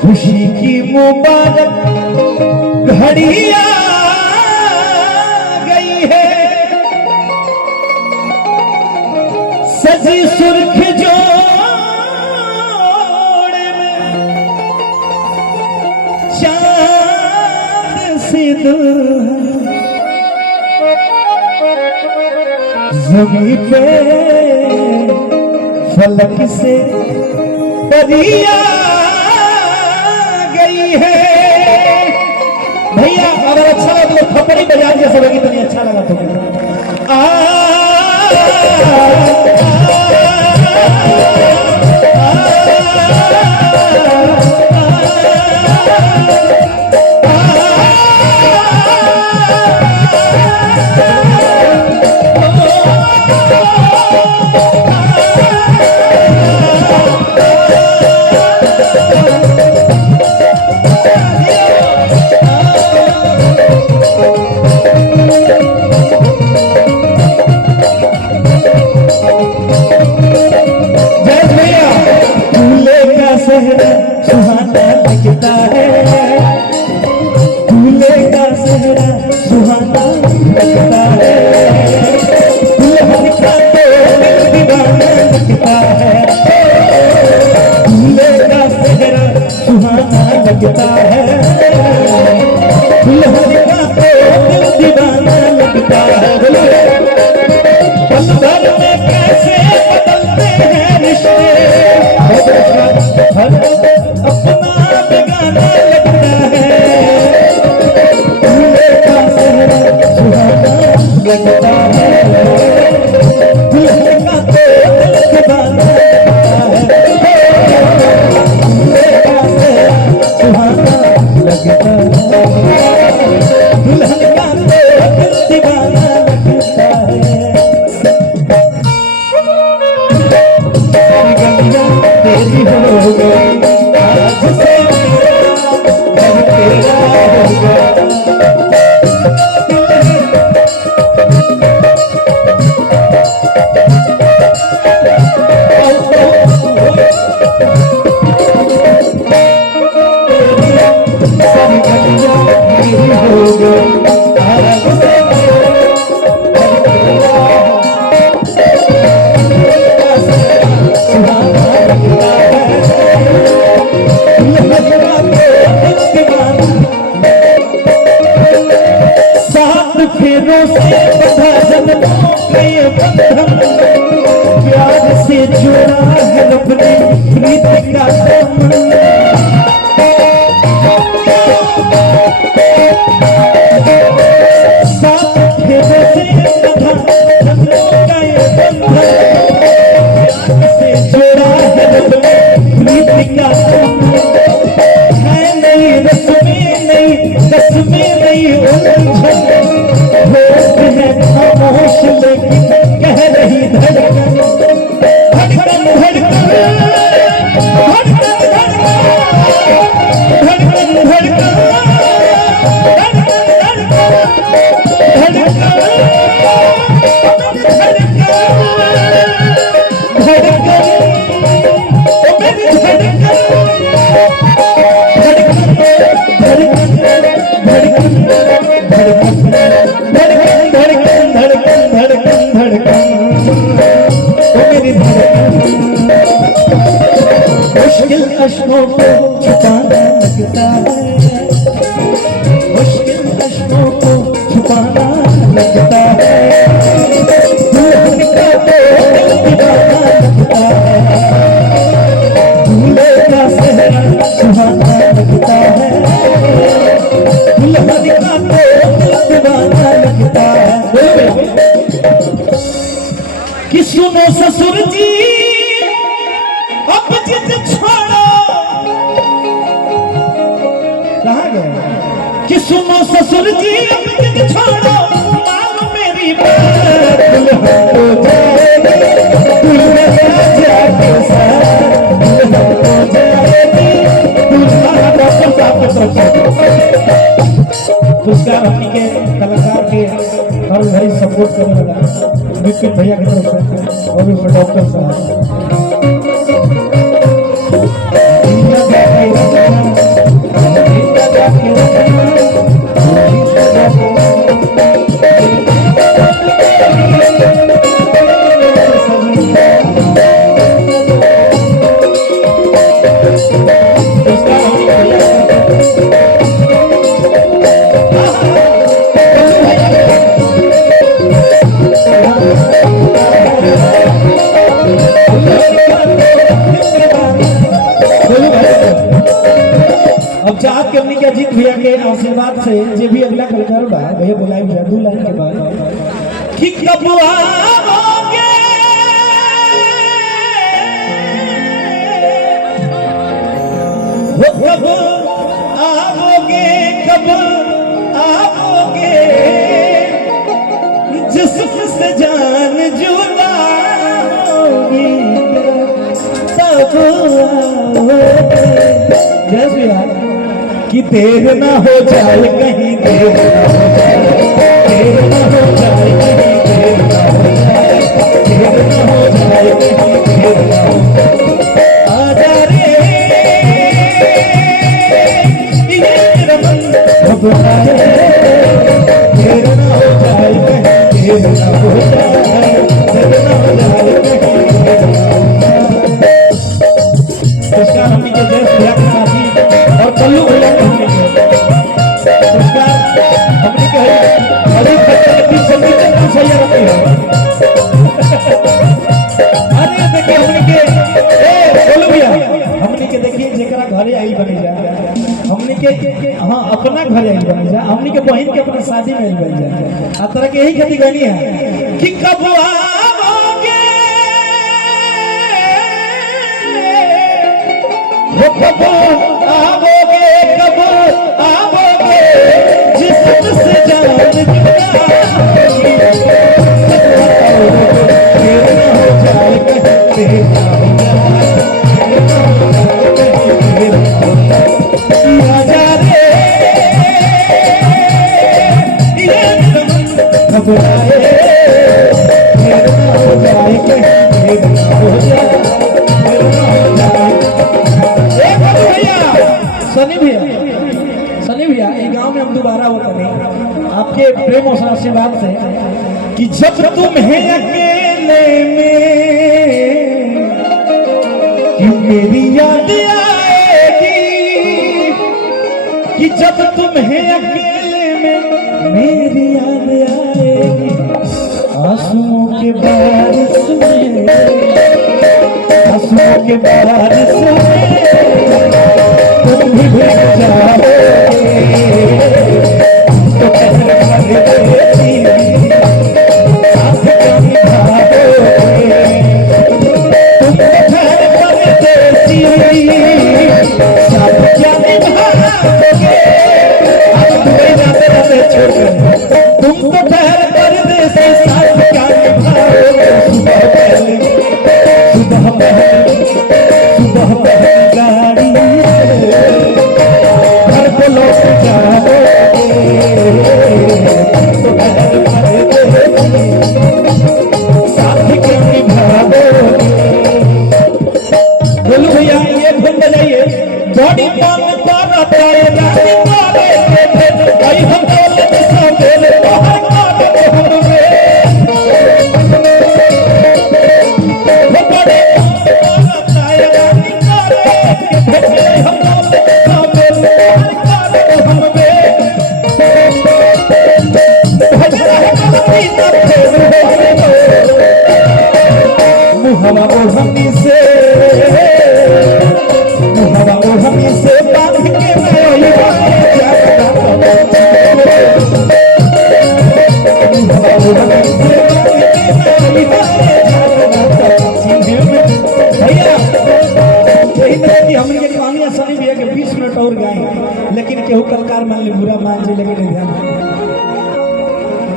खुशी की मुबारक घड़ी आ गई है, सजी सुर्ख जोड़े में चांद से ज़मीं पे फलक से परिया है। भैया अगर अच्छा लगा तो थप्पड़ी बजा दिया सब इतनी अच्छा लगा तो सुहाना लगता है, दूल्हे का सेहरा सुहाना लगता है, दुल्हन का तो दीवाना लगता है, दूल्हे का सेहरा सुहाना लगता है, दुल्हन का तो दीवाना लगता है। पल भर में कैसे बदलते हैं रिश्ते, अपना बेगाना लगता है, दूल्हे का सेहरा सुहाना लगता है, दुल्हन का तो दीवाना लगता है, दूल्हे का सेहरा सुहाना लगता है, दुल्हन का तो दीवाना लगता है। तेरी हो गई आज से घर तेरा हो गया, सारी गलियां मेरी हो गई आज से फेरों से बंधा जन्मों का ये बंधन, प्यार से जोड़ा है अपने प्रीत का दामन, सात फेरों से बंधा जन्मों का ये बंधन, प्यार से जोड़ा है अपने प्रीत का दामन, है नई रस्में नई रस्में नई उलझन, होश है खामोश लेकिन कह रही धड़कन, धड़कन धड़कन धड़कन धड़कन धड़कन मुश्किल अश्कों को छुपाना लगता है, मुश्किल अश्कों को छुपाना लगता है, दुल्हन का तो दीवाना लगता है, दूल्हे का सेहरा सुहाना लगता है, दुल्हन का तो दीवाना लगता है। कि सुनो ससुर जी अब जिद छोड़ो, कहाँ गए? कि सुनो ससुर जी अब जिद छोड़ो, मानो मेरी बात दुल्हन हो जाएगी, दुल्हन जाके साथ दुल्हन हो जाएगी, दुल्हन पुरस्कार अपनी के कलाकार के हर घड़ी सपोर्ट करने लगा। विपिन भैया की तरफ से और भी डॉक्टर साहब अब चाहत के हमनी के अजीत भैया के आशीर्वाद से जे भी अगला कलाकार बा भैया बुलाए भैया 2 लाइन के बाद कि कब आओगे वो कब आओगे कब आओगे जिससे जान जुदाओगी तब आओगे कि देर ना हो जाए कहीं देर ना हो जाए देर ना हो जाए कहीं देर ना हो जाए देर ना हो जाए कहीं देर ना हो जाए आजा रे ये मेरा मन घबराए देर ना हो जाए कहीं देर ना हो जाए देर ना हो जाए कहीं देर ना हो जाए पुरस्कार हमनी के जय भैया के साथी और कल्लू भैया के हमने पुरस्कार हमने कहे अरे खट्टे की संगीत का सही रखते हैं अरे देखिए हमने के कल्लू भैया हमने के देखिए जेकरा घरे आई बने जा हमने के हां अपना घरे आई बने जा हमने के बहन के अपना शादी में आई बने जा आ तरह के यही खेती गनी है कि कब आओगे वो कब आओगे कब आओगे जिससे जान जुदाओगी देर ना हो जाए कहीं देर ना हो जाए आजा रे ये घबराए देर ना हो जाए कहीं देर ना हो जाए देर ना हो जाए सनी भैया ये गांव में हम दोबारा होता नहीं आपके प्रेम और आशीर्वाद से कि जब तुम है अकेले में कि मेरी याद आएगी कि जब तुम है अकेले में मेरी याद आएगी आंसुओं के बारिश में आंसुओं के बारिश में तुम भी भीग जाओगे तो कहर कर देती साथ क्या निभाओगे तुम कहर कर देती साथ क्या निभाओगे अब तुम्हें जाते जाते छोड़कर तुम तो कहर कर देते साथ क्या निभाओगे सुबह पहले गाड़ी घर को लौट जाओगे तो साथ क्यों निभाओगे बोलू भैया ये धुन बजाइए बॉडी पान पर ताए रानी तारे के भाई हम दौलत सवेरे बाहर काट हम रे वो बॉडी पान पर ताए रानी तारे के हम दौलत सवेरे बाहर काट हम रे भजरा है कभी न फेर मुहवा ओढ़नी से बांध के मैं हमने कहानियां सनी भैया के 20 मिनट और गाए लेकिन केहू कलकार मान ले बुरा मान जे लेकिन ध्यान